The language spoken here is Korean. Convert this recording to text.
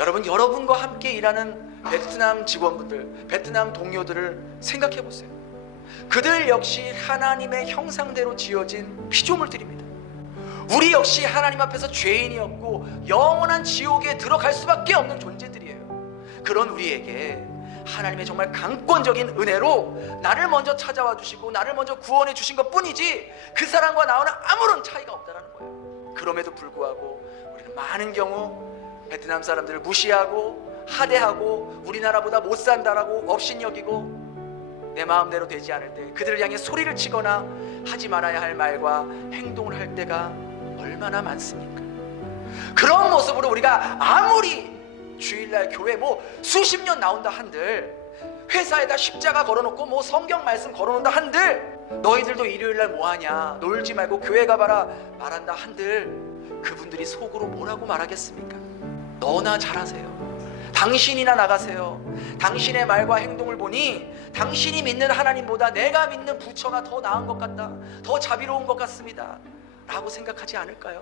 여러분 여러분과 함께 일하는 베트남 직원분들, 베트남 동료들을 생각해 보세요. 그들 역시 하나님의 형상대로 지어진 피조물들입니다. 우리 역시 하나님 앞에서 죄인이었고 영원한 지옥에 들어갈 수밖에 없는 존재들이에요. 그런 우리에게 하나님의 정말 강권적인 은혜로 나를 먼저 찾아와 주시고 나를 먼저 구원해 주신 것 뿐이지 그 사람과 나와는 아무런 차이가 없다라는 거예요. 그럼에도 불구하고 우리는 많은 경우 베트남 사람들을 무시하고 하대하고 우리나라보다 못 산다라고 업신여기고 내 마음대로 되지 않을 때 그들을 향해 소리를 치거나 하지 말아야 할 말과 행동을 할 때가 얼마나 많습니까? 그런 모습으로 우리가 아무리 주일날 교회 뭐 수십 년 나온다 한들 회사에다 십자가 걸어놓고 뭐 성경 말씀 걸어놓는다 한들 너희들도 일요일날 뭐하냐 놀지 말고 교회 가봐라 말한다 한들 그분들이 속으로 뭐라고 말하겠습니까? 너나 잘하세요. 당신이나 나가세요. 당신의 말과 행동을 보니 당신이 믿는 하나님보다 내가 믿는 부처가 더 나은 것 같다. 더 자비로운 것 같습니다. 라고 생각하지 않을까요?